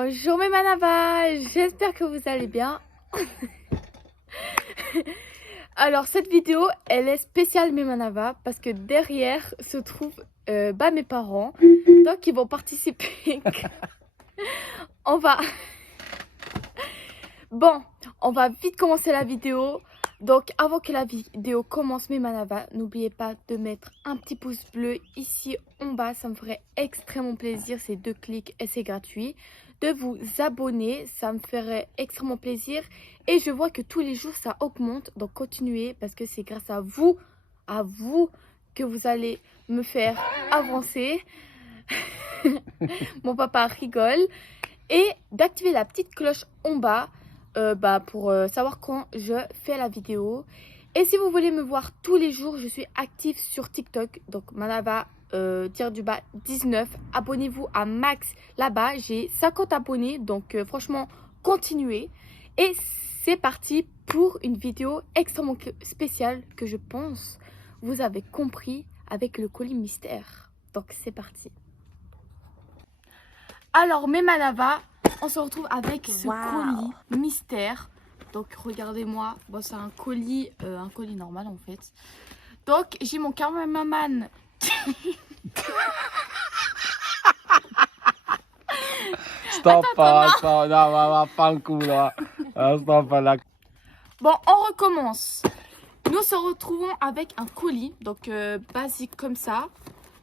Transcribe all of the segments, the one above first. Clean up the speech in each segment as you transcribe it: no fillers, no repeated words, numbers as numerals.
Bonjour mes manavas, j'espère que vous allez bien. Alors cette vidéo, elle est spéciale mes manavas parce que derrière se trouvent mes parents. Donc ils vont participer. On va... Bon, on va vite commencer la vidéo. Donc avant que la vidéo commence mes manavas, n'oubliez pas de mettre un petit pouce bleu ici en bas. Ça me ferait extrêmement plaisir, c'est 2 clics et c'est gratuit. De vous abonner, ça me ferait extrêmement plaisir. Et je vois que tous les jours ça augmente, donc continuez parce que c'est grâce à vous que vous allez me faire avancer. Mon papa rigole. Et d'activer la petite cloche en bas pour savoir quand je fais la vidéo. Et si vous voulez me voir tous les jours, je suis active sur TikTok. Donc manava 19. Abonnez-vous à max là-bas. J'ai 50 abonnés. Donc franchement, continuez. Et c'est parti pour une vidéo extrêmement spéciale que je pense vous avez compris avec le colis mystère. Donc c'est parti. Alors mes manavas, on se retrouve avec ce colis mystère. Donc regardez-moi, bon, c'est un colis normal en fait. Donc j'ai mon cameraman. Stop, non, pas un coup là. Stop là. Bon, on recommence. Nous se retrouvons avec un colis, donc basique comme ça.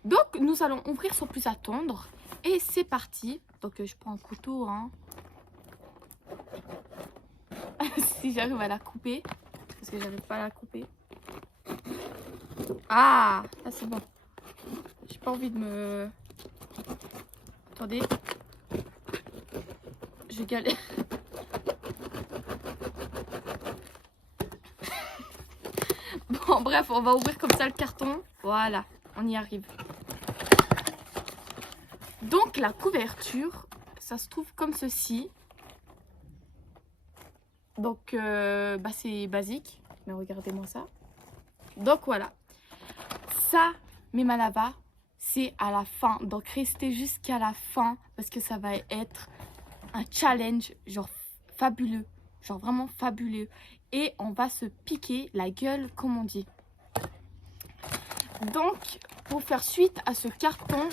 Donc nous allons ouvrir sans plus attendre. Et c'est parti. Donc je prends un couteau, hein. Si j'arrive à la couper. Parce que j'arrive pas à la couper. Ah, là c'est bon. J'ai pas envie de me... Attendez. Je galère. Bon bref, on va ouvrir comme ça le carton. Voilà, on y arrive. Donc la couverture, ça se trouve comme ceci. Donc c'est basique, mais regardez-moi ça. Donc voilà, ça mes manavas, c'est à la fin. Donc restez jusqu'à la fin parce que ça va être un challenge genre fabuleux, genre vraiment fabuleux. Et on va se piquer la gueule comme on dit. Donc pour faire suite à ce carton,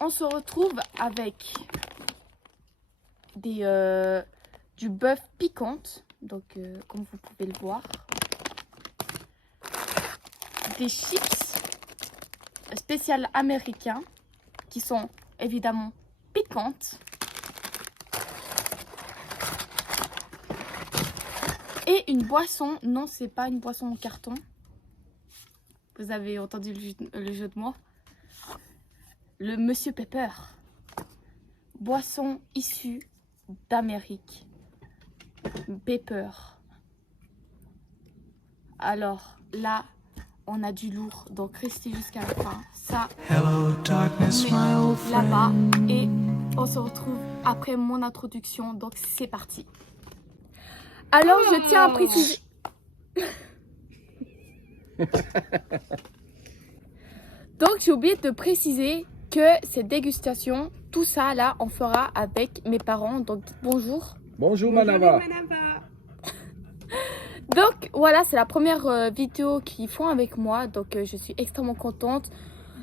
on se retrouve avec du bœuf piquante, donc comme vous pouvez le voir, des chips spéciales américains qui sont évidemment piquantes et une boisson. Non, c'est pas une boisson en carton, vous avez entendu le jeu de mots, le Monsieur Pepper, boisson issue d'Amérique. Pepper. Alors là, on a du lourd, donc restez jusqu'à la fin. Ça, là-bas, et on se retrouve après mon introduction. Donc c'est parti. Alors je tiens à préciser. Donc j'ai oublié de préciser que cette dégustation, tout ça là, on fera avec mes parents. Donc bonjour. Bonjour manava. Donc voilà, c'est la première vidéo qu'ils font avec moi, donc je suis extrêmement contente.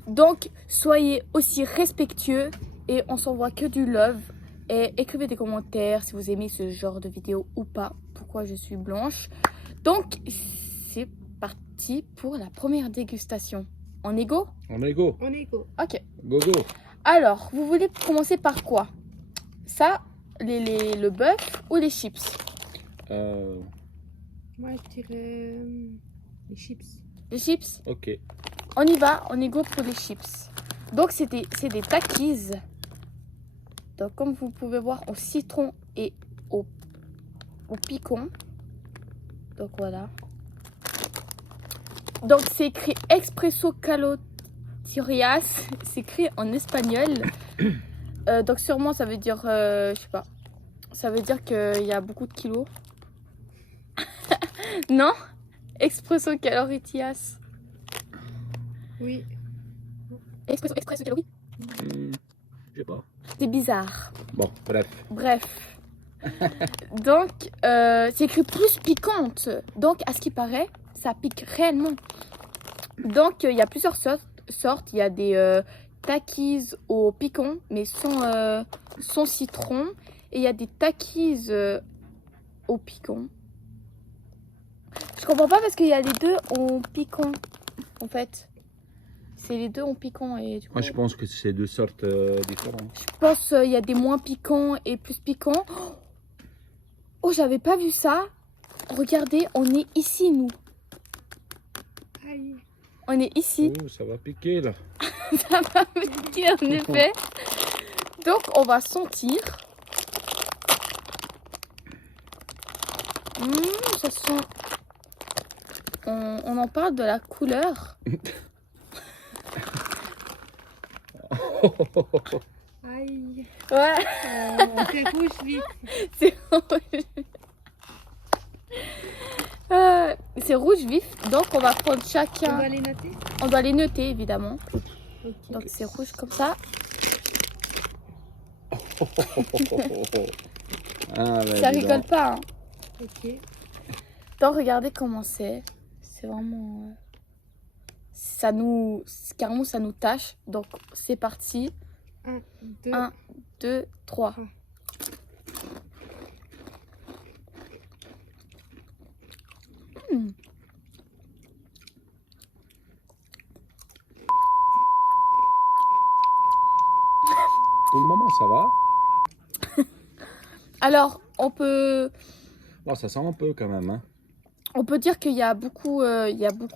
Donc soyez aussi respectueux et on s'envoie que du love. Et écrivez des commentaires si vous aimez ce genre de vidéo ou pas, pourquoi je suis blanche. Donc c'est parti pour la première dégustation. On est go? On est go. On est go. Ok. Go go. Alors, vous voulez commencer par quoi? Ça, le bœuf ou les chips? Moi, je dirais les chips. Les chips? Ok. On y va, on est go pour les chips. Donc c'est des Takis. Donc comme vous pouvez voir, au citron et au picon. Donc voilà. Donc c'est écrit Espresso Caloterias. C'est écrit en espagnol. Donc sûrement ça veut dire, je sais pas. Ça veut dire qu'il y a beaucoup de kilos. Non? Espresso Caloterias. Oui. Espresso calories. Je sais pas. C'est bizarre. Bon, bref. Bref. Donc, c'est écrit plus piquante. Donc, à ce qui paraît, ça pique réellement. Donc, il y a plusieurs sortes. Il y a des takis au piquant, mais sans citron. Et il y a des takis au piquant. Je comprends pas parce qu'il y a les deux en piquant, en fait. C'est les deux en piquant et du coup... Moi, je pense que c'est deux sortes différentes. Je pense qu'il y a des moins piquants et plus piquants. Oh, j'avais pas vu ça. Regardez, on est ici, nous. Aïe. On est ici. Oh, ça va piquer là. Ça va me piquer, en effet. Donc, on va sentir. Ça sent... On en parle de la couleur. Aïe. Ouais. C'est rouge vif. C'est rouge. C'est rouge vif. Donc, on va prendre On chacun. va les noter. On doit les noter, évidemment. Ok. Donc, c'est rouge comme ça. Ah, ben, Ça dis rigole donc. pas. Hein. Ok. Donc, regardez comment c'est. C'est vraiment... Ça nous... Carrément, ça nous tâche. Donc, c'est parti. 1, 2, 1, 2, 3. Pour le moment, ça va. Alors, on peut Ça sent un peu quand même. Hein. dire qu'il y a beaucoup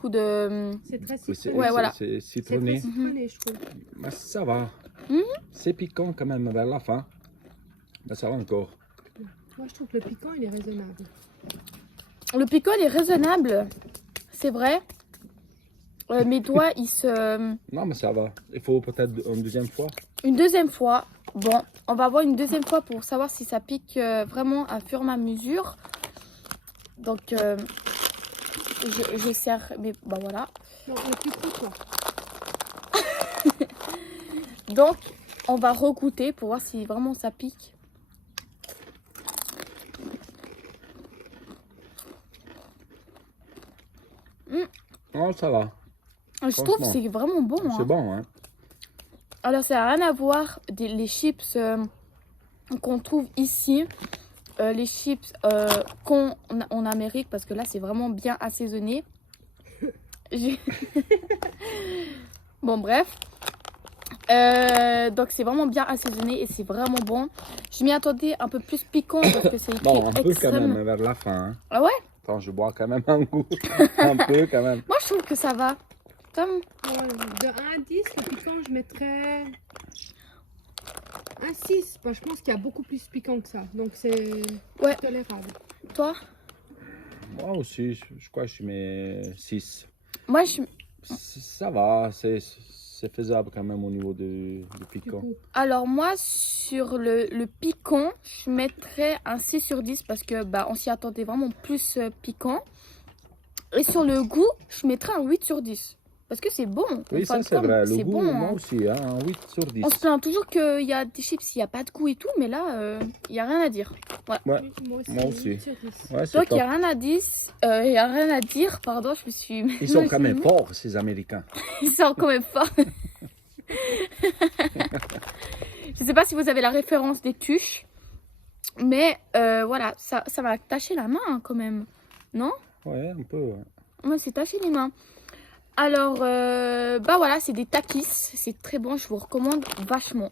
de... c'est très C'est citronné. Ouais, voilà. c'est C'est citronné. très citronné, je trouve. Mais ça va. Mhm. C'est piquant quand même vers la fin. Mais ça va encore. Moi, je trouve que le piquant, il est raisonnable. Le piquant, il est raisonnable. C'est vrai. Mes doigts, ils se... Non, mais ça va. Il faut peut-être une deuxième fois. Une deuxième fois. Bon, on va voir une deuxième fois pour savoir si ça pique vraiment à fur et à mesure. Donc, je serre... Mais bah voilà. Non, le plus petit, quoi. Donc, on va regoûter pour voir si vraiment ça pique. Non, ça va. Je trouve que Franchement, c'est vraiment bon. C'est Hein. bon, hein. Alors, ça n'a rien à voir les chips qu'on trouve ici. Les chips qu'on a en Amérique, parce que là, c'est vraiment bien assaisonné. Bon, bref. Donc, c'est vraiment bien assaisonné et c'est vraiment bon. Je m'y attendais un peu plus piquant parce que c'est écrit Bon, un peu quand extrême. même vers la fin. Hein. Ah ouais? Attends, je bois quand même un goût. Un peu quand même. Moi, je trouve que ça va. Comme... De 1 à 10, le piquant, je mettrais un 6. Bah, je pense qu'il y a beaucoup plus piquant que ça. Donc, c'est Ouais. tolérable. Toi? Moi aussi, je crois que je mets 6. Moi, je... Ça va, c'est faisable quand même au niveau du Du piquant. coup, Alors moi, sur le piquant, je mettrais un 6 sur 10 parce que bah, on s'y attendait vraiment plus piquant. Et sur le goût, je mettrais un 8 sur 10. Parce que c'est bon. Oui, En fin ça de c'est compte, vrai. Le c'est goût, bon. moi Hein. aussi, hein, un 8 sur 10. On se plaint toujours qu'il y a des chips, il n'y a pas de goût et tout. Mais là, il n'y a rien à dire. Ouais, oui, moi aussi. moi aussi. 8 sur 10. ouais, c'est Donc, il top. n'y a rien à dire. Il y a rien à dire. Pardon, je me suis... Ils sont quand même forts, ces Américains. Ils sont quand même forts. Je ne sais pas si vous avez la référence des tuches. Mais voilà, ça m'a taché la main hein, quand même. Non? Ouais, un peu. Ouais. Ouais, c'est taché les mains. Alors, bah voilà, c'est des takis. C'est très bon, je vous recommande vachement.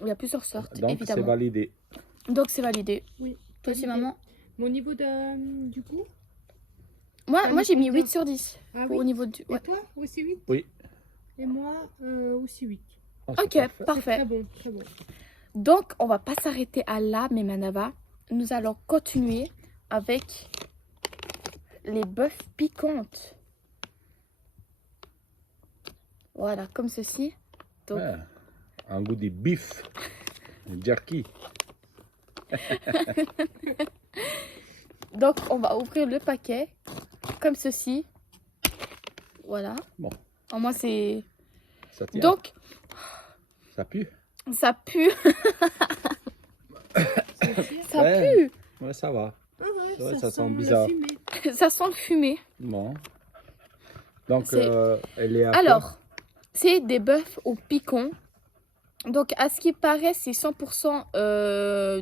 Il y a plusieurs sortes, Donc c'est évidemment. validé. Donc, c'est validé. Oui. Toi aussi, validé. maman? Mon niveau du goût. Moi j'ai mis combien 8 sur 10. Ah Au oui. niveau du... Et Ouais. toi aussi 8? Oui. Et moi aussi 8. Oh, c'est Ok, parfait. parfait. Très bon, très bon. Donc, on va pas s'arrêter à là, mes manavas. Nous allons continuer avec les bœufs piquantes. Voilà, comme ceci. Donc, Ouais, un goût de bif. Jerky. donc, on va ouvrir le paquet comme ceci. Voilà. Bon, Au moins, c'est... ça tient. Donc, Ça pue. Ça pue. Ça tire. Ça Ouais. pue. Ouais, ça va. Ah ouais, Ouais, ça sent la bizarre. fumée. Ça sent le fumé. Bon. Donc, C'est- elle est à quoi? Alors, c'est des bœufs au picon. Donc, à ce qui paraît, c'est 100%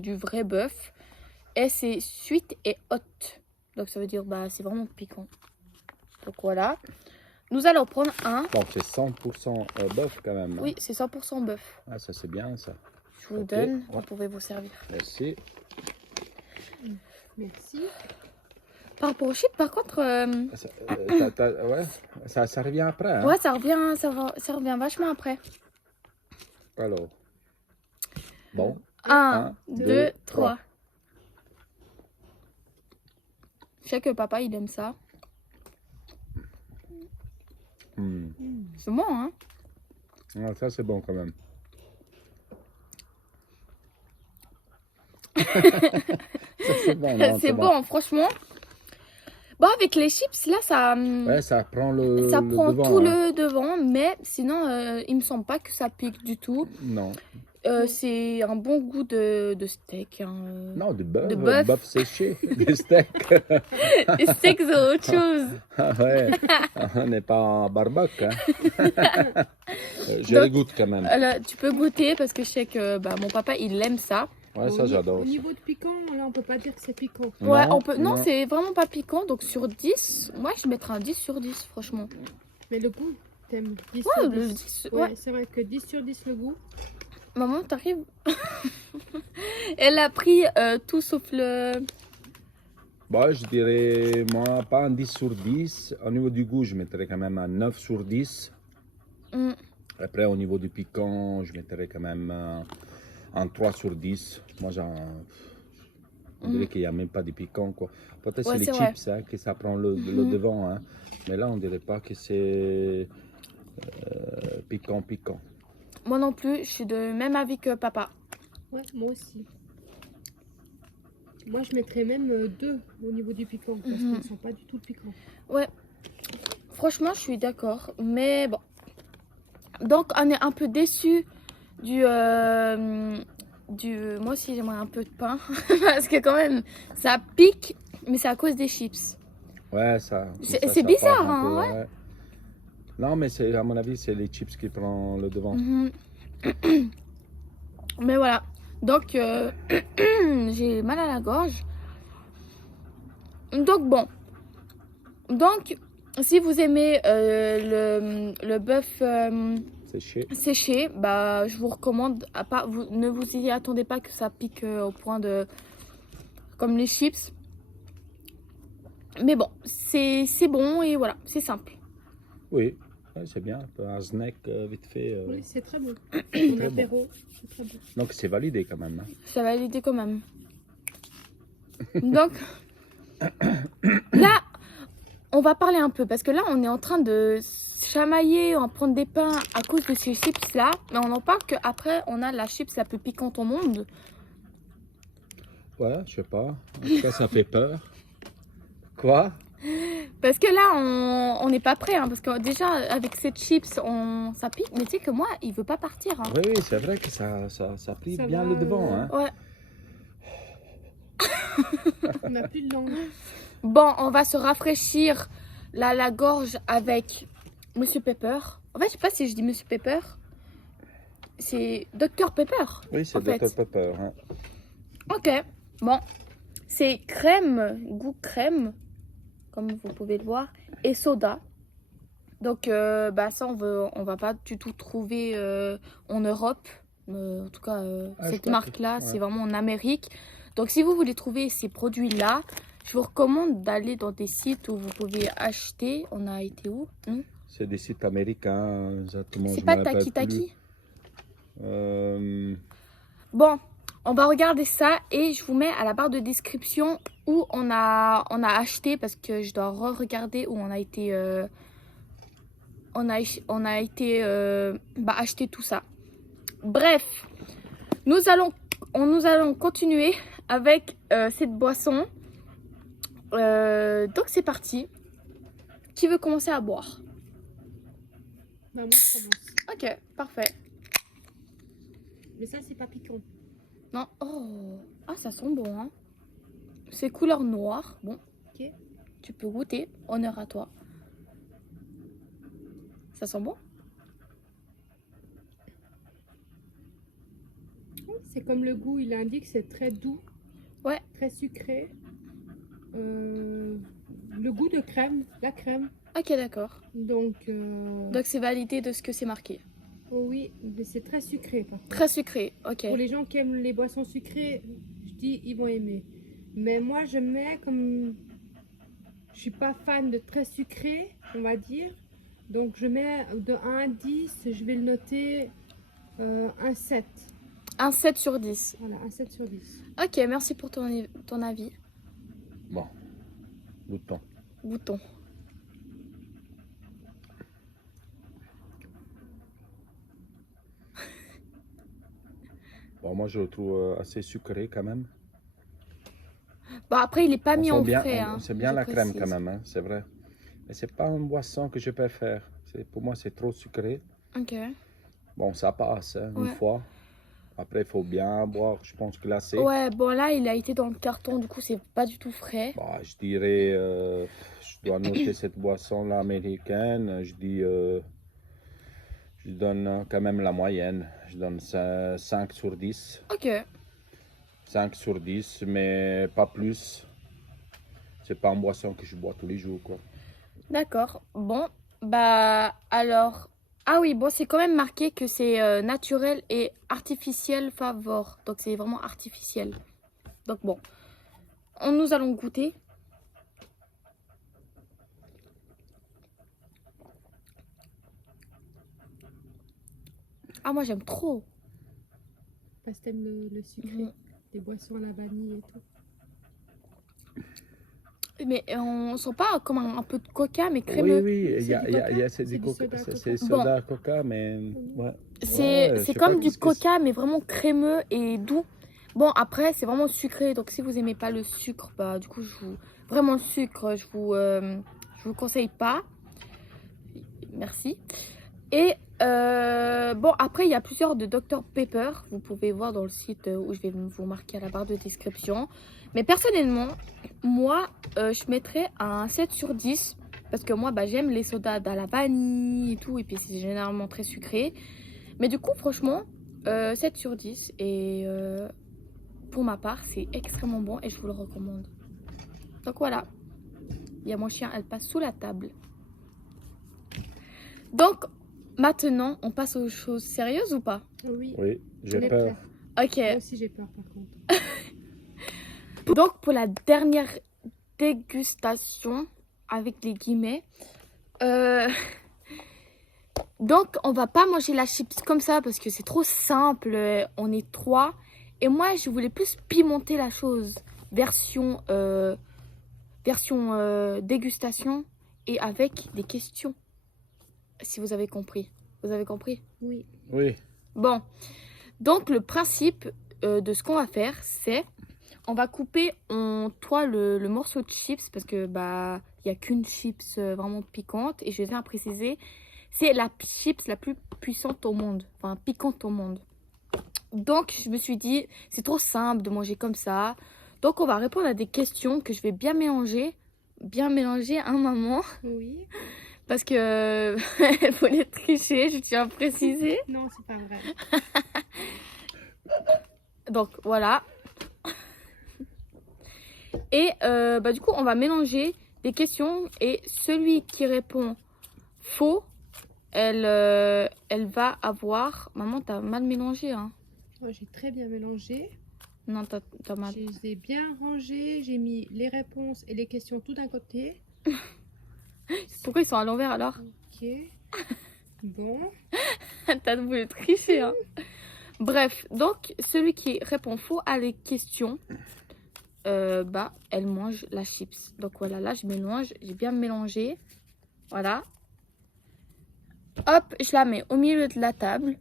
du vrai bœuf. Et c'est suite et haute. Donc, ça veut dire, bah, c'est vraiment piquant. Donc, voilà. Nous allons prendre un. Donc, c'est 100% bœuf quand même. Hein? Oui, c'est 100% bœuf. Ah, ça, c'est bien, ça. Je vous Ok, donne. ouais. Vous pouvez vous servir. Merci. Merci. Par rapport au chip, par contre, Ouais, ça revient après. Hein? ouais, ça revient vachement après. Alors. Bon. 1, 2, deux, 3. Je sais que papa, il aime ça. Hmm. C'est bon, hein? Ah, ça, c'est bon quand même. Ça, c'est bon. Non, C'est bon, franchement. Bon, avec les chips, là, ça, Ouais, ça prend ça le prend devant, tout hein. le devant. Mais sinon, il me semble pas que ça pique du tout. Non. C'est un bon goût de steak. Hein. Non, du bœuf. De bœuf. Bœuf séché. Des steaks. Les steaks, c'est autre chose. Ah ouais. On n'est pas en barbecue. Hein. Je Donc, les goûte quand même. Tu peux goûter parce que je sais que bah, mon papa, il aime ça. Ouais, ça, j'adore. Au niveau de piquant, là, on peut pas dire que c'est piquant. Ouais, Non, on peut. Non, non. c'est vraiment pas piquant. Donc sur 10, moi, je mettrais un 10 sur 10, franchement. Mais le goût, t'aimes 10 Ouais, sur le 10. 10, Ouais, ouais. c'est vrai que 10 sur 10 le goût. Maman, t'arrives? Elle a pris tout sauf le. Bah, je dirais, moi, pas un 10 sur 10. Au niveau du goût, je mettrais quand même un 9 sur 10. Mm. Après, au niveau du piquant, je mettrais quand même un 3 sur 10. Moi, on dirait qu'il n'y a même pas de piquant, quoi. Peut-être Ouais, c'est les c'est vrai. chips hein, que ça prend le Mhm. devant. Hein. Mais là, on dirait pas que c'est piquant. Moi non plus, je suis de même avis que papa. Ouais, moi aussi. Moi, je mettrais même 2 au niveau du piquant, parce Mhm. qu'on sent pas du tout le piquant. Ouais. Franchement, je suis d'accord. Mais bon. Donc, on est un peu déçus du. Moi aussi, j'aimerais un peu de pain. Parce que quand même, ça pique, mais c'est à cause des chips. Ouais, ça. C'est bizarre, part un hein, peu, ouais. Non, mais à mon avis, c'est les chips qui prennent le devant. Mhm. Mais voilà. Donc, j'ai mal à la gorge. Donc, bon. Donc, si vous aimez le bœuf Séché. séché, bah, je vous recommande. À part, ne vous y attendez pas que ça pique au point de. Comme les chips. Mais bon, c'est bon et voilà, c'est simple. Oui, ouais, c'est bien. Un peu un snack vite fait. Oui, c'est très bon. Très Pour bon. l'apéro, c'est très bon. Donc, c'est validé quand même. Hein. Ça va l'aider quand même. Donc, là, on va parler un peu. Parce que là, on est en train de chamailler, en prendre des pains à cause de ces chips-là. Mais on en parle qu'après, on a la chips la plus piquante au monde. Ouais, je sais pas. En tout cas, ça fait peur. Quoi? Parce que là, on n'est pas prêt. Hein, parce que déjà, avec cette chips, ça pique. Mais tu sais que moi, il veut pas partir. Hein. Oui, oui, c'est vrai que ça plie Ça bien va, le devant. Hein. Ouais. On n'a plus de langue. Bon, on va se rafraîchir la gorge avec Monsieur Pepper. En fait, je sais pas si je dis Monsieur Pepper. C'est Dr Pepper. Oui, c'est en fait. Dr Pepper. Hein. Ok. Bon. C'est crème, goût crème, comme vous pouvez le voir, et soda. Donc, bah ça, on va pas du tout trouver en Europe. En tout cas, Ah, je cette crois que- marque-là, ouais. c'est vraiment en Amérique. Donc, si vous voulez trouver ces produits-là, je vous recommande d'aller dans des sites où vous pouvez acheter. On a été où? C'est des sites américains, exactement. C'est je pas me rappelle Taki plus. Taki? Euh, Bon, on va regarder ça et je vous mets à la barre de description où on a acheté parce que je dois re-regarder où on a été acheter tout ça. Bref, nous allons continuer avec cette boisson. Donc c'est parti. Qui veut commencer à boire? Bah, moi, je commence. Ok, parfait. Mais ça, c'est pas piquant. Non. Oh. Ah, ça sent bon, hein. C'est couleur noire. Bon. Ok. Tu peux goûter. Honneur à toi. Ça sent bon? C'est comme le goût, il indique, c'est très doux. Ouais. Très sucré. Le goût de crème, la crème. Ok, d'accord. Donc, Donc c'est validé de ce que c'est marqué. oh oui, mais c'est très sucré par contre. Très sucré. Ok. Pour les gens qui aiment les boissons sucrées, je dis ils vont aimer. Mais moi je mets comme je suis pas fan de très sucré, on va dire. Donc je mets de 1 à 10, je vais le noter un 7. Un 7 sur 10. Voilà, un 7 sur 10. Ok, merci pour ton avis. Bon, bouton. Bouton. Bon, moi, je le trouve assez sucré quand même. Bah après, il est pas On mis sent en bien, frais. on- Hein, c'est bien je la crème précise. quand même, hein, c'est vrai. Mais c'est pas une boisson que je préfère. Pour moi, c'est trop sucré. Ok. Bon, ça passe, hein, une Ouais. fois. Après, il faut bien boire, je pense, glacé. Ouais, bon là, il a été dans le carton, du coup, c'est pas du tout frais. Bah, je dirais, je dois noter cette boisson-là américaine. Je dis, je donne quand même la moyenne. Je donne 5 sur 10. Ok. 5 sur 10, mais pas plus. C'est pas une boisson que je bois tous les jours, quoi. D'accord. Bon, bah alors. Ah oui, bon, c'est quand même marqué que c'est naturel et artificiel favor. Donc c'est vraiment artificiel. Donc bon, nous allons goûter. Ah, moi j'aime trop. Parce que t'aimes le sucré, Mhm. des boissons à la vanille et tout. Mais on sent pas comme un peu de coca, mais Oui, crémeux. oui, C'est il y a, du il y a- coca. il y a- C'est du du coca, soda c'est coca. soda coca, mais ouais. C'est Ouais, je sais comme pas du qu'est-ce que c'est. coca, mais vraiment crémeux et doux. Bon, après, c'est vraiment sucré. Donc, si vous aimez pas le sucre, bah, du coup, vraiment le sucre, je vous conseille pas. Merci. Et bon, après, il y a plusieurs de Dr Pepper. Vous pouvez voir dans le site où je vais vous marquer à la barre de description. Mais personnellement, moi, je mettrais un 7 sur 10. Parce que moi, bah, j'aime les sodas à la vanille et tout. Et puis, c'est généralement très sucré. Mais du coup, franchement, 7 sur 10. Et pour ma part, c'est extrêmement bon et je vous le recommande. Donc voilà. Il y a mon chien, elle passe sous la table. Donc, maintenant, on passe aux choses sérieuses ou pas? Oui, Oui, on j'ai est peur. prêt. Ok. Moi aussi j'ai peur par contre. Donc, pour la dernière dégustation, avec les guillemets, donc on va pas manger la chips comme ça parce que c'est trop simple, on est trois. Et moi, je voulais plus pimenter la chose, version dégustation et avec des questions, si vous avez compris. Vous avez compris? Oui. Oui, Bon, donc le principe de ce qu'on va faire, c'est on va couper en toi le morceau de chips parce que bah il y a qu'une chips vraiment piquante et je tiens à préciser, c'est la chips la plus puissante au monde, enfin piquante au monde. Donc je me suis dit c'est trop simple de manger comme ça. Donc on va répondre à des questions que je vais bien mélanger à un moment Oui. parce que il faut les tricher, je tiens à préciser. Non, c'est pas vrai. Donc voilà. Et bah, du coup, on va mélanger des questions et celui qui répond faux, elle va avoir... Maman, t'as mal mélangé, hein? Moi j'ai très bien mélangé. Non, t'as mal. Je les ai bien rangés. J'ai mis les réponses et les questions tout d'un côté. Pourquoi ils sont à l'envers alors? Ok. Bon. T'as voulu tricher, hein? Bref, donc celui qui répond faux à les questions, bah, elle mange la chips. Donc voilà, là je mélange, j'ai bien mélangé. Voilà. Hop, je la mets au milieu de la table.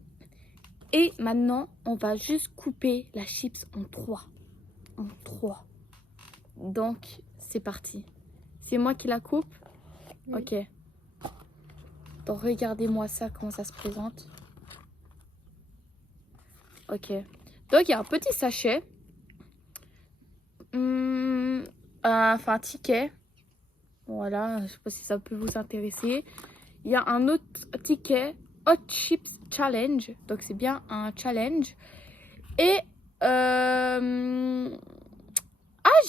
Et maintenant, on va juste couper la chips en 3. En 3. Donc, c'est parti. C'est moi qui la coupe? Oui. Ok. Donc, regardez-moi ça, comment ça se présente. Ok. Donc, il y a un petit sachet. Enfin, un ticket. Voilà, je sais pas si ça peut vous intéresser. Il y a un autre ticket, Hot Chips Challenge. Donc, c'est bien un challenge. Et...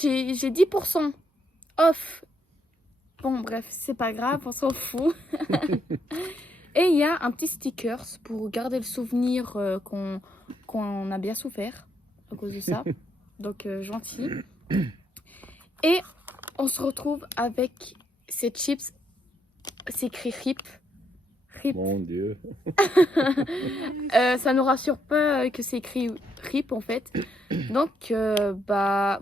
j'ai 10% off. Bon, bref, c'est pas grave, on s'en fout. Et il y a un petit stickers pour garder le souvenir qu'on a bien souffert à cause de ça. Donc, gentil. Et on se retrouve avec ces chips. C'est écrit RIP. RIP. Mon Dieu. Ça nous rassure pas que c'est écrit RIP en fait. Donc,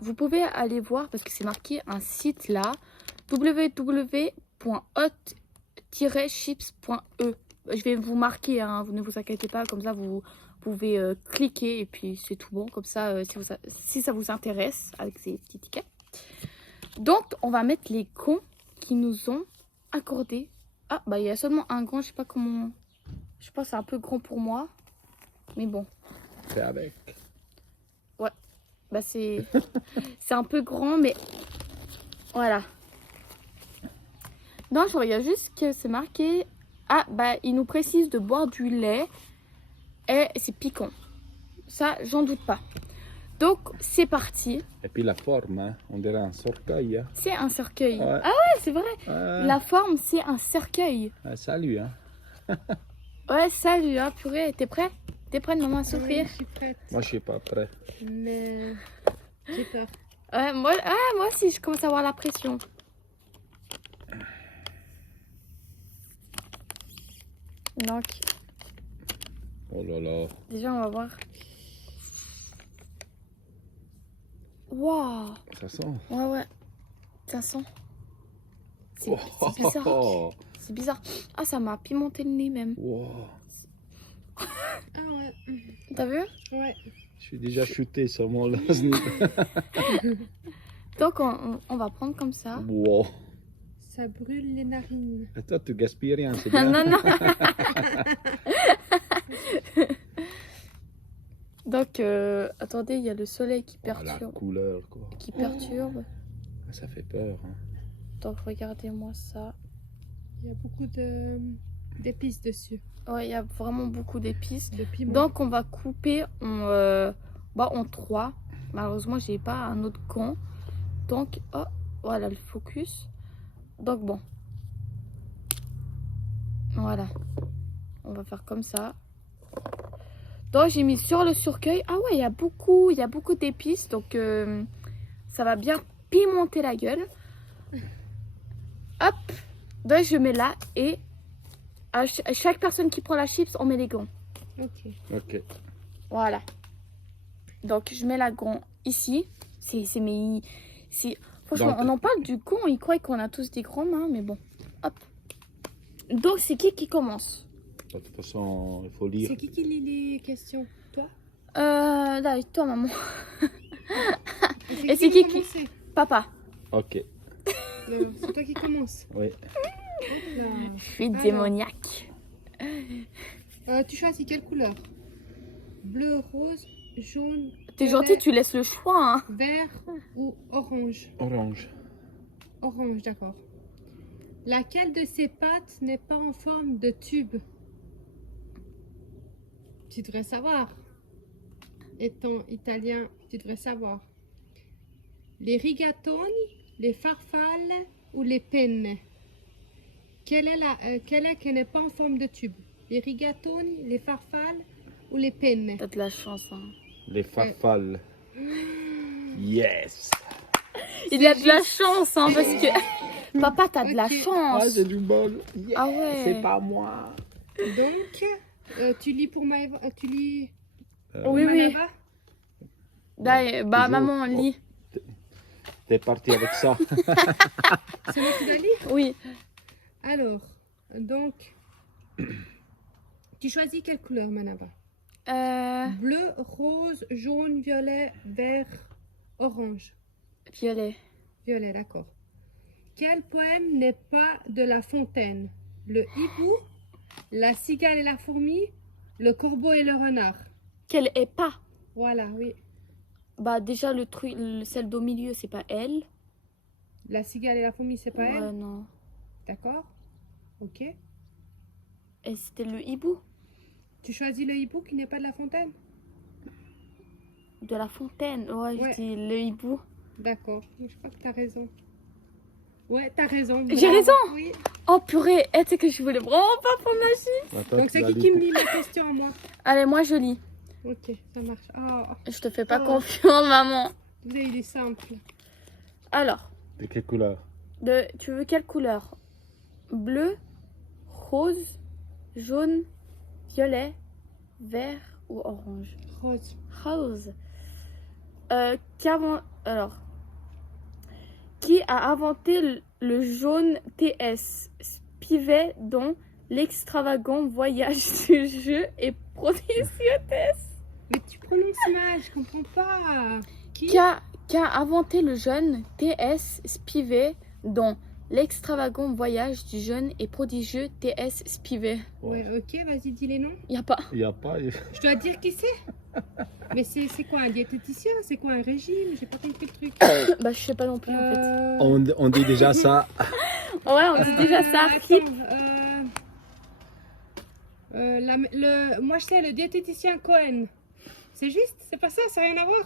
vous pouvez aller voir parce que c'est marqué un site là. www.hot-chips.e. Je vais vous marquer, hein, vous ne vous inquiétez pas, comme ça vous pouvez cliquer et puis c'est tout bon. Comme ça, si ça vous intéresse avec ces petits tickets. Donc, on va mettre les cons qui nous ont accordé. Ah, bah il y a seulement un grand, je sais pas comment... Je pense que c'est un peu grand pour moi. Mais bon. C'est avec. Ouais. Bah c'est un peu grand, mais voilà. Non, je regarde juste que c'est marqué. Ah, bah il nous précise de boire du lait. Et c'est piquant. Ça, j'en doute pas. Donc, c'est parti. Et puis la forme, hein, on dirait un cercueil. Hein. C'est un cercueil. Ouais. Ah ouais, c'est vrai. La forme, c'est un cercueil. Salut, hein. Ouais, salut, hein, purée. T'es prêt? T'es prête, maman, à Oui, souffrir? je suis prête. Moi, je suis pas prêt. Mais j'ai peur. Ouais, moi aussi, je commence à avoir la pression. Donc, Oh là là. déjà, on va voir. Waouh! Ça sent. Ouais. Ça sent. C'est Oh, bizarre. oh, C'est bizarre. Ah, ça m'a pimenté le nez même. oh. Ah ouais. T'as vu? Ouais. Je suis déjà shooté sur mon lasni. Donc, on va prendre comme ça. Wow. Ça brûle les narines. Et toi, tu gaspilles rien, c'est Ah, bien. non, non. Donc, attendez, il y a le soleil qui Oh, la perturbe. couleur, quoi. Qui perturbe. Ça fait peur. Hein. Donc, regardez-moi ça. Il y a beaucoup d'épices dessus. Ouais, il y a vraiment beaucoup d'épices. De piment. Donc, on va couper en 3. Malheureusement, j'ai pas un autre gant. Donc, oh, voilà le focus. Donc, bon. Voilà. On va faire comme ça. Donc, j'ai mis sur le cercueil. Ah ouais, il y a beaucoup d'épices. Donc, ça va bien pimenter la gueule. Hop. Donc, je mets là et à chaque personne qui prend la chips, on met les gants. Ok. Ok. Voilà. Donc, je mets la gant ici. Franchement, Donc- on en parle du gant. Ils croient qu'on a tous des grands mains, mais bon. Hop. Donc, c'est qui commence? De toute façon, il faut lire. C'est qui lit les questions? Toi? Là, toi, maman. Et c'est qui commence? Papa. Ok. Non, c'est toi qui commence. Oui. Là. Je suis Alors. démoniaque. Tu choisis quelle couleur? Bleu, rose, jaune, T'es violet, gentil, tu laisses le choix, hein. vert ou orange? Orange. Orange, d'accord. Laquelle de ces pâtes n'est pas en forme de tube? Tu devrais savoir. Étant italien, tu devrais savoir. Les rigatoni, les farfalle ou les penne? Quelle est qui n'est pas en forme de tube? Les rigatoni, les farfalle ou les penne? T'as de la chance, hein. Les farfales. Yes. Il a de la chance, hein, parce que... Papa, t'as de la Ok. chance. Ah, j'ai du bol. Yes. Ah ouais. C'est pas moi. Donc, tu lis pour Maëva, tu lis Oui, oui. Manava? Bah, Toujours. maman, lit. T'es parti avec ça. C'est moi qui dois lire? Oui. Alors, donc, tu choisis quelle couleur, Manava? Bleu, rose, jaune, violet, vert, orange. Violet. Violet, d'accord. Quel poème n'est pas de La Fontaine? Le hibou, la cigale et la fourmi, le corbeau et le renard. Qu'elle est pas. Voilà, oui. Bah déjà le truc, celle d'au milieu, c'est pas elle. La cigale et la fourmi, c'est pas Ouais, elle. non. D'accord. Ok. Et c'était le hibou Tu choisis le hibou qui n'est pas de La Fontaine. de La Fontaine. Ouais, Ouais. je dis le hibou. D'accord. Je crois que t'as raison. Ouais, t'as raison. J'ai bravo. raison. Oui. Oh purée, tu sais que je voulais vraiment pas prendre la Chine. Attends, Donc tu c'est vas qui lire me lit les questions à moi? Allez, moi je lis. Ok, ça marche. Oh, Je te fais pas Oh. confiance, maman. vous avez des simples. Alors, De quelle couleur? tu veux quelle couleur? Bleu, rose, jaune, violet, vert ou orange? Rose. Rose. Alors, qui a inventé le jaune TS Spivet dans l'extravagant voyage du jeu et prodigieux TS? Mais tu prononces mal, je comprends pas. Qui? Qui a inventé le jeune TS Spivet dans l'extravagant voyage du jeune et prodigieux TS Spivet? Ouais, ok, vas-y, dis les noms. Y a pas. Il n'y a pas. Je dois dire qui c'est? Mais c'est quoi, un diététicien? C'est quoi, un régime? J'ai pas compris le truc. Bah je sais pas non plus en fait. On dit déjà ça. Ouais, on dit déjà ça. Attends, moi je sais, le diététicien Cohen. C'est juste? C'est pas ça? Ça n'a rien à voir?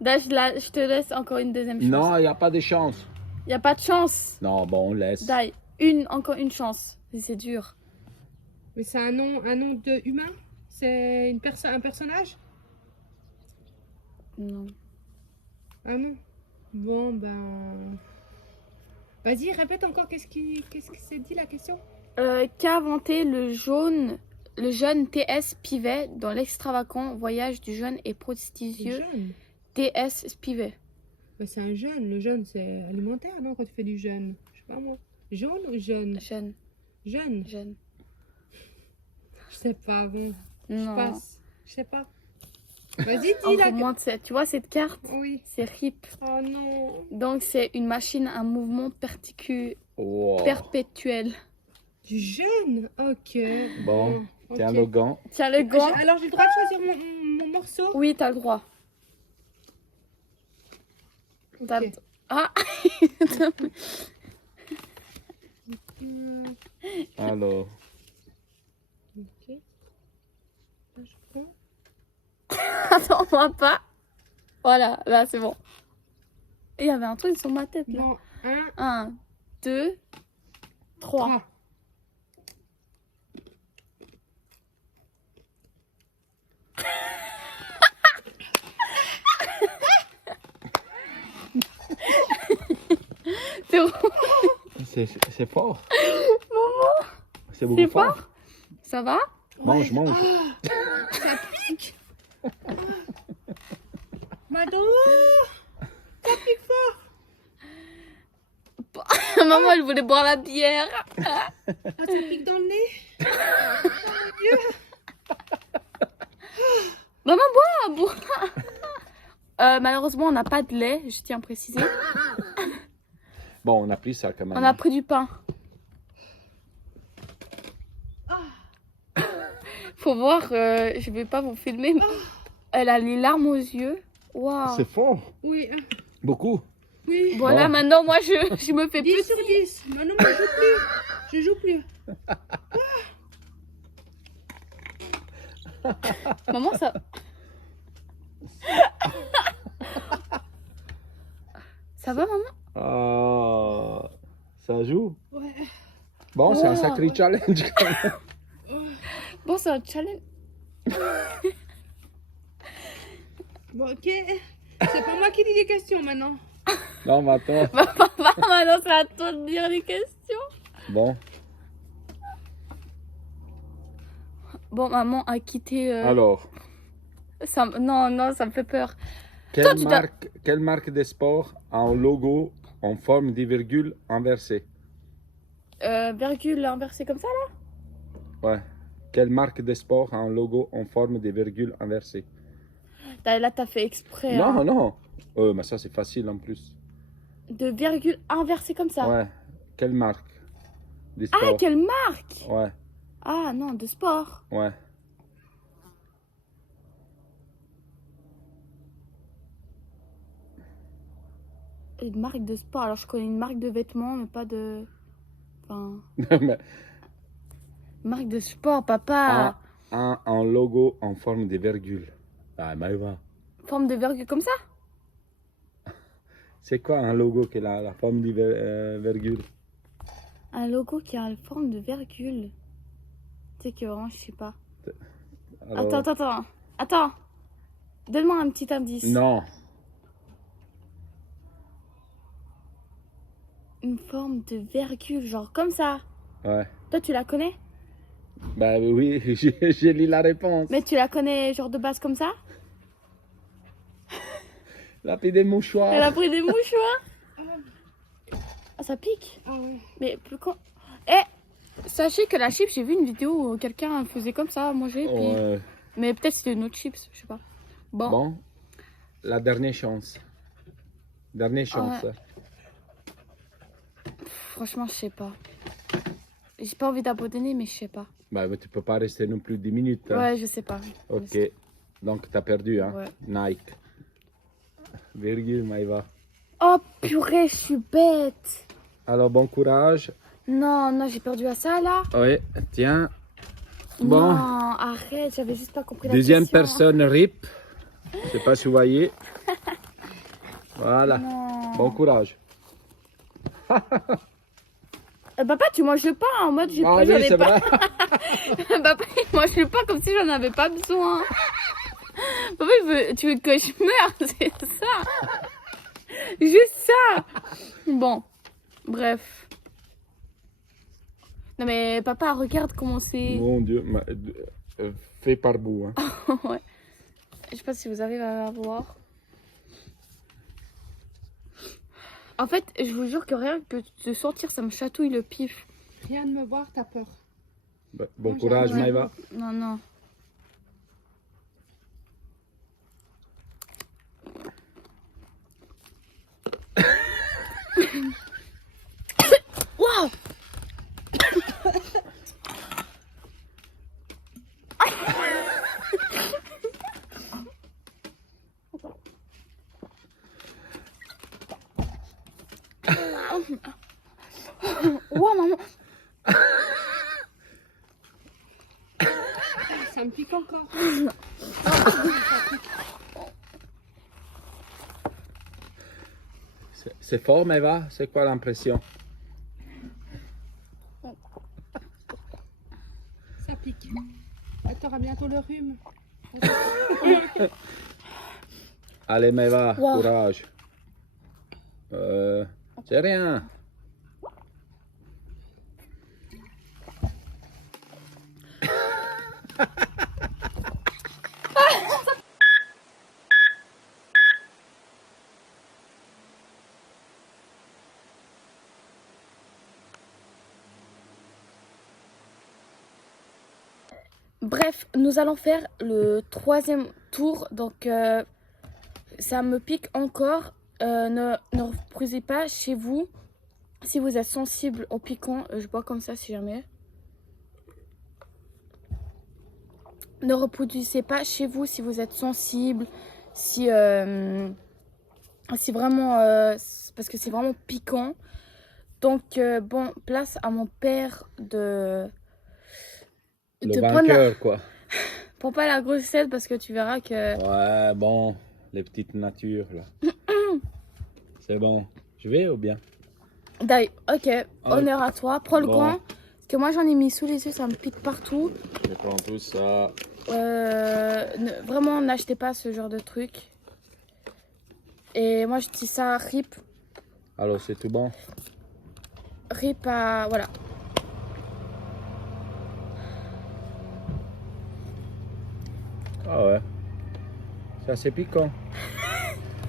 Là, je te laisse encore une deuxième chance. Non, il n'y a pas de chance. Y a pas de chance. Non, bon, on laisse. Dai, encore une chance. C'est dur. Mais c'est un nom de humain? C'est une personne, un personnage? Non. Ah non. Bon, ben. Vas-y, répète encore, qu'est-ce qui s'est dit la question? Qu'a inventé le jeune TS Spivet dans l'extravagant voyage du jeune et Le prodigieux jeûne. TS Spivet? Bah, c'est un jeûne. Le jeûne, c'est alimentaire, non? Quand tu fais du jeûne. Je sais pas moi. Jaune ou jeûne? Jeune, Jeûne. jeune. Je sais pas, bon. Je Non. passe. Je sais pas. Vas-y, dis Encore la. moins de ça. Tu vois cette carte? Oui. C'est RIP. Oh non. Donc c'est une machine à mouvement Wow. perpétuel. Du jeûne? Ok. Bon, ok. tiens le gant. Tiens le gant. Alors, j'ai le droit de choisir mon morceau? Oui, t'as le droit. Ok. T'as le- Ah Alors, Ok. Là, je prends. Attends, moi pas. Voilà, là c'est bon. Et il y avait un truc sur ma tête là. Bon, 1, 2, 3. 3. C'est bon. c'est fort. Maman, C'est beaucoup c'est fort. fort. Ça va? Mange, mange. Ça pique. Madame, ça pique fort. Maman, elle voulait boire la bière. Ah, ça pique dans le nez. Maman, bois. Malheureusement, on n'a pas de lait, je tiens à préciser. Bon, on a pris ça quand même. On a pris du pain. Faut voir, je vais pas vous filmer. Elle a les larmes aux yeux. Waouh. C'est fort. Oui, Beaucoup. oui. Voilà, Bon. maintenant, moi, je me fais 10 plus. sur 10. Maintenant, moi, je joue plus. Je joue plus. Maman, ça. Ça va, maman? Ah, ça joue. Ouais. Bon, c'est un Wow. sacré challenge quand même. Bon, c'est un challenge. Bon, ok. C'est pas moi qui dis des questions maintenant. Non, mais attends. Maintenant, c'est à toi de dire les questions. Bon, Bon, maman a quitté. alors, Non, ça me fait peur. quelle marque de sport a un logo en forme de virgule inversée? Virgule inversée comme ça, là? Ouais. Quelle marque de sport a un logo en forme de virgule inversée? Là, t'as fait exprès. Non, hein. non. Mais ça, c'est facile en plus. De virgule inversée comme ça. Ouais. Quelle marque de Ah, sport? quelle marque? Ouais, Ah, non, de sport. ouais. Une marque de sport. Alors, je connais une marque de vêtements, mais pas de... Enfin, Mais marque de sport, papa. un logo en forme de virgule. Ah, Maëva. Forme de virgule comme ça? C'est quoi un logo qui a la forme de virgule? Un logo qui a la forme de virgule. Tu sais que vraiment, je sais pas. Alors, Attends. Donne-moi un petit indice. Non. Une forme de virgule, genre comme ça. Ouais. Toi, tu la connais? Bah oui, j'ai lu la réponse. Mais tu la connais genre de base comme ça? Elle a pris des mouchoirs. Elle a pris des mouchoirs. Ah, ça pique. Ah ouais. Mais plus quand... Eh, sachez que la chips, j'ai vu une vidéo où quelqu'un faisait comme ça, manger. Puis... Ouais. Mais peut-être c'était une autre chips, je sais pas. Bon. La dernière chance. Dernière chance. Ouais. Franchement, je sais pas. J'ai pas envie d'abandonner, mais je sais pas. Bah, tu peux pas rester non plus 10 minutes. Hein. Ouais, je sais pas. Ok. Donc, tu as perdu, hein? Ouais. Nike. Virgule, Maëva. Oh purée, je suis bête. Alors, bon courage. Non, j'ai perdu à ça là. Oui, tiens. Bon. Non, arrête, j'avais juste pas compris la Deuxième question. personne, RIP. Je sais pas si vous voyez. Voilà. Non. Bon courage. Papa, tu manges le pain en mode Ah oui, j'en ai c'est pas. vrai. Papa, il mange le pain comme si j'en avais pas besoin. Papa, tu veux que je meure, c'est ça. Juste ça. Bon, bref. Non mais papa, regarde comment c'est. Mon Dieu. Fait par bout. Hein. Ouais. Je sais pas si vous arrivez à la voir. En fait, je vous jure que rien que de sortir, ça me chatouille le pif. Rien de me voir, t'as peur. Bah, bon Moi, courage, j'aimerais. Maëva. Non. Waouh! Waouh, maman! Ça me pique encore. C'est fort, Maëva? C'est quoi l'impression? Ça pique. T'auras bientôt le rhume. Allez, Maëva, Wow. courage. C'est rien. Bref, nous allons faire le troisième tour. Donc, ça me pique encore. Ne reproduisez pas chez vous. Si vous êtes sensible au piquant, je bois comme ça si jamais. Ne reproduisez pas chez vous si vous êtes sensible. Si vraiment... parce que c'est vraiment piquant. Donc, bon, place à mon père de Le prendre la... vainqueur, quoi. Prends pas la grossette parce que tu verras que... Ouais, bon, les petites natures, là. C'est bon. Je vais ou bien? D'ailleurs, ok, honneur à toi. Prends le Bon. gant. Parce que moi, j'en ai mis sous les yeux, ça me pique partout. Je prends tout ça. Vraiment, n'achetez pas ce genre de truc. Et moi, je dis ça, RIP. Alors, c'est tout bon? RIP à... Voilà. Ah ouais. C'est assez piquant.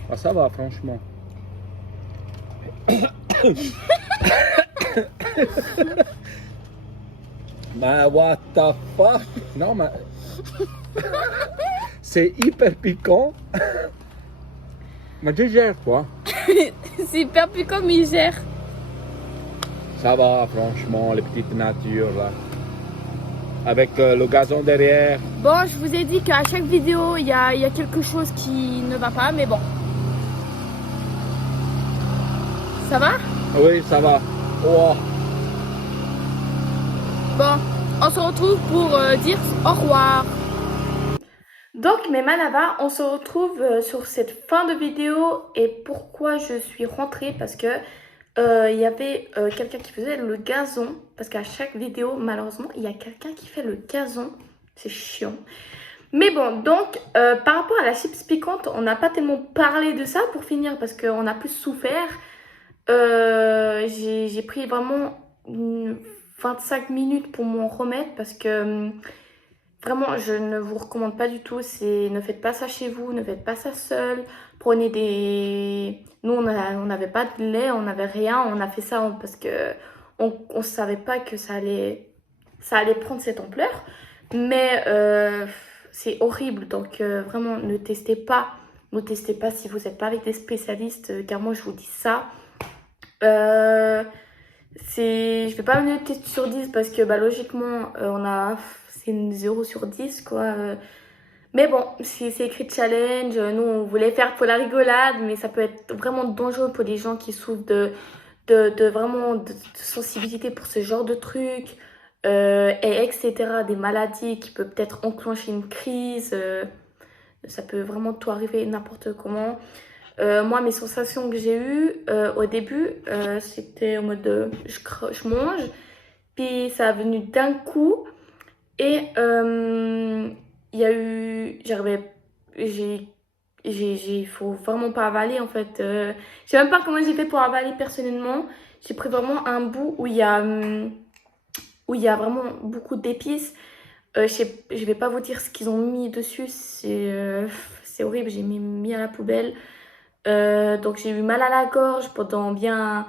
Ah, ça va, franchement. Mais what the fuck? Non, mais... C'est hyper piquant. Mais tu gères, quoi. C'est hyper piquant, mais il gère. Ça va, franchement, les petites natures, là. Avec le gazon derrière. Bon, je vous ai dit qu'à chaque vidéo, il y a quelque chose qui ne va pas, mais bon. Ça va? Oui, ça va. Oh. Bon, on se retrouve pour dire au revoir. Donc mes manavas, on se retrouve sur cette fin de vidéo. Et pourquoi je suis rentrée? Parce que il y avait quelqu'un qui faisait le gazon. Parce qu'à chaque vidéo, malheureusement, il y a quelqu'un qui fait le gazon. C'est chiant. Mais bon, donc par rapport à la chips piquante, on n'a pas tellement parlé de ça pour finir. Parce qu'on a plus souffert. J'ai pris vraiment 25 minutes pour m'en remettre. Parce que... vraiment, je ne vous recommande pas du tout. Ne faites pas ça chez vous, ne faites pas ça seul. Prenez des... Nous, on n'avait pas de lait, on n'avait rien. On a fait ça parce que on savait pas que ça allait prendre cette ampleur. Mais c'est horrible. Donc, vraiment, ne testez pas. Ne testez pas si vous n'êtes pas avec des spécialistes. Car moi, je vous dis ça. Je vais pas me noter sur 10 parce que bah, logiquement, c'est une 0 sur 10 quoi. Mais bon, c'est écrit challenge. Nous, on voulait faire pour la rigolade, mais ça peut être vraiment dangereux pour les gens qui souffrent vraiment de sensibilité pour ce genre de trucs, et etc. Des maladies qui peuvent peut-être enclencher une crise. Ça peut vraiment tout arriver n'importe comment. Moi, mes sensations que j'ai eues au début, c'était en mode je mange, puis ça a venu d'un coup. Et il y a eu, il faut vraiment pas avaler en fait. Je sais même pas comment j'ai fait pour avaler personnellement. J'ai pris vraiment un bout où il y a vraiment beaucoup d'épices. Je vais pas vous dire ce qu'ils ont mis dessus, c'est horrible. J'ai mis à la poubelle. Donc j'ai eu mal à la gorge pendant bien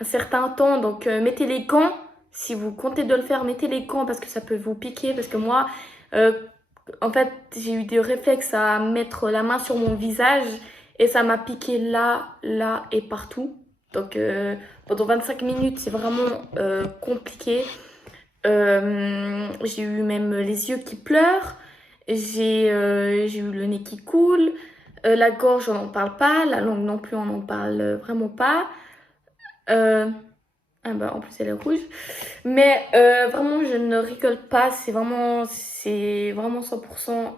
un certain temps. Donc mettez les gants. Si vous comptez de le faire, mettez les gants parce que ça peut vous piquer. Parce que moi, en fait, j'ai eu des réflexes à mettre la main sur mon visage et ça m'a piqué là et partout. Donc pendant 25 minutes, c'est vraiment compliqué. J'ai eu même les yeux qui pleurent. J'ai eu le nez qui coule. La gorge, on n'en parle pas. La langue non plus, on n'en parle vraiment pas. Ah bah, en plus, elle est rouge. Mais vraiment, je ne rigole pas. C'est vraiment 100%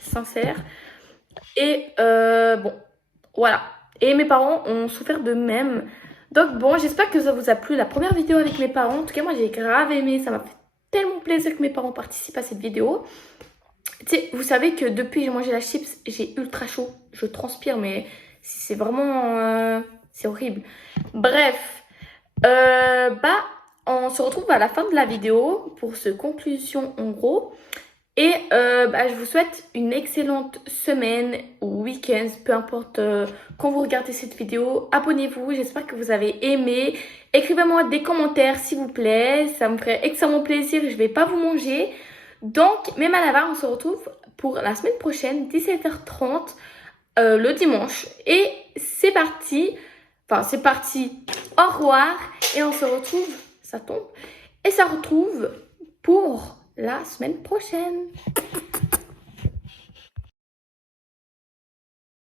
sincère. Et bon, voilà. Et mes parents ont souffert de même. Donc bon, j'espère que ça vous a plu la première vidéo avec mes parents. En tout cas, moi, j'ai grave aimé. Ça m'a fait tellement plaisir que mes parents participent à cette vidéo. Tu sais, vous savez que depuis que j'ai mangé la chips, j'ai ultra chaud. Je transpire, mais c'est vraiment... c'est horrible. Bref, bah, on se retrouve à la fin de la vidéo pour ce conclusion en gros. Et bah, je vous souhaite une excellente semaine ou week-end, peu importe quand vous regardez cette vidéo. Abonnez-vous, j'espère que vous avez aimé. Écrivez-moi des commentaires s'il vous plaît, ça me ferait extrêmement plaisir. Je vais pas vous manger. Donc, mes manavas, on se retrouve pour la semaine prochaine, 17h30, le dimanche. Et c'est parti. Enfin, c'est parti. Au revoir. Et on se retrouve, ça tombe. Et ça retrouve pour la semaine prochaine.